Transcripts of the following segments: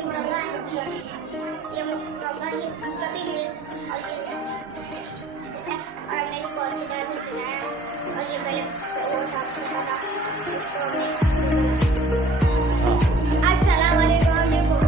ये मुरब्बा है, ये मुरब्बा ये कतई है और ये और हमने इसको अच्छी तरह से चलाया और ये पहले वो था छोटा था उसको हमने अस्सलाम वालेकुम ये को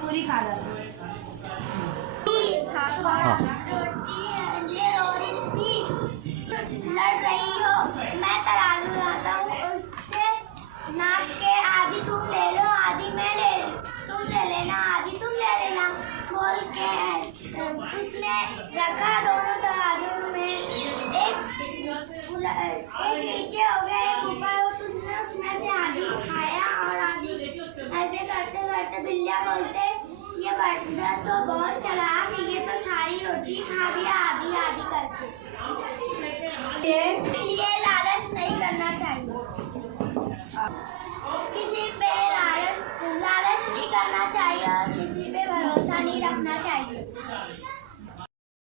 पूरी खा जाता लड़ रही हो, मैं तराजू लाता हूँ उससे नाप के आधी तुम ले लो आधी मैं ले तुम ले लेना आधी तुम ले लेना बोल के उसने रखा दोनों तराजू में एक नीचे हो गया एक ऊपर हो तुमने उसमें से आधी खाया और आधी ऐसे करते करते बिल्लियाँ बोलते ये बंदर तो बहुत चालाक है, ये तो सारी रोटी खा लिया आधी आधी करके।